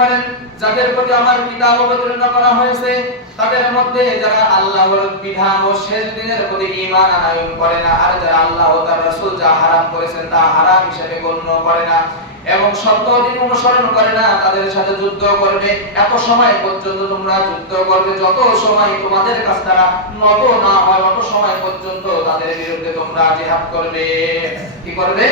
করেন যাদের প্রতি আমার কিতাব অবতীর্ণ করা হয়েছে, তাদের মধ্যে যারা আল্লাহর বিধান ও শেষ দিনের প্রতি ঈমান আনয়ন করে না, আর যারা আল্লাহ ও তার রাসূল যা হারাম করেছেন তা হারাম হিসেবে গণ্য করে না, এবং সত্য দিন অনুসরণ করে না, তাদের সাথে যুদ্ধ করবে। এত সময় পর্যন্ত তোমরা যুদ্ধ করবে, যত সময় তোমাদের কাছ তারা নত না হয়, অত সময় পর্যন্ত তাদের বিরুদ্ধে তোমরা জিহাদ করবে। কি করবে?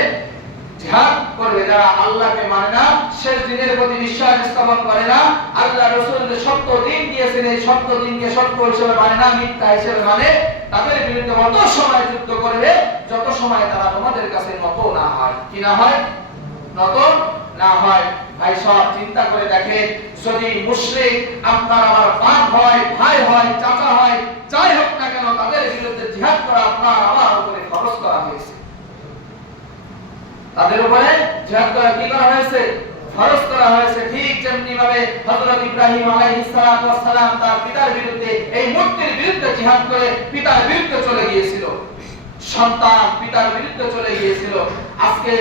জিহাদ করবে যারা আল্লাহকে মানে না, শেষ দিনের প্রতি বিশ্বাস স্থাপন করে না, আল্লাহ যে সত্য দিন দিয়েছেন, এই সত্য দিনকে সত্য হিসেবে মানে না, মিথ্যা হিসেবে মানে তাদের বিরুদ্ধে সময় যুদ্ধ করবে, যত সময় তারা তোমাদের কাছে নত না হয়। কি না হয়? নত না হয়। ভাই, সব চিন্তা করে দেখেন, যদি মুশরিক আপনার আমার বাপ হয়, ভাই হয়, চাচা হয়, যাই হোক না কেন, তাদের বিরুদ্ধে জিহাদ করা আপনার আমার উপরে খরচ করা হয়েছে তাদের উপরে জিহাদ করা কি করা হয়েছে? ফরজ করা হয়েছে। ঠিক যেমনি ভাবে হযরত ইব্রাহিম আলাইহিস সালাম তার পিতার বিরুদ্ধে এই মূর্তির বিরুদ্ধে জিহাদ করে পিতার বিরুদ্ধে চলে গিয়েছিল। সন্তান পিতার বিরুদ্ধে চলে গিয়েছিল। আজকে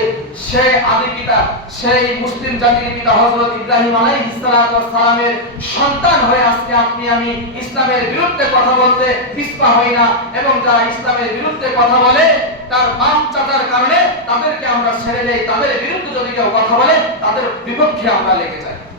সে আদি পিতা, সেই মুসলিম জাতির পিতা হযরত ইব্রাহিম আলাইহিস সালামের সন্তান হয়ে আজকে আপনি আমি ইসলামের বিরুদ্ধে কথা বলতে পিছপা হই না। এবং যারা ইসলামের বিরুদ্ধে কথা বলে, তার বাপ চাচার কারণে ছেড়ে দেয় তাদের বিরুদ্ধে যদি কেউ কথা বলে তাদের বিপক্ষে আমরা লেগে যাই।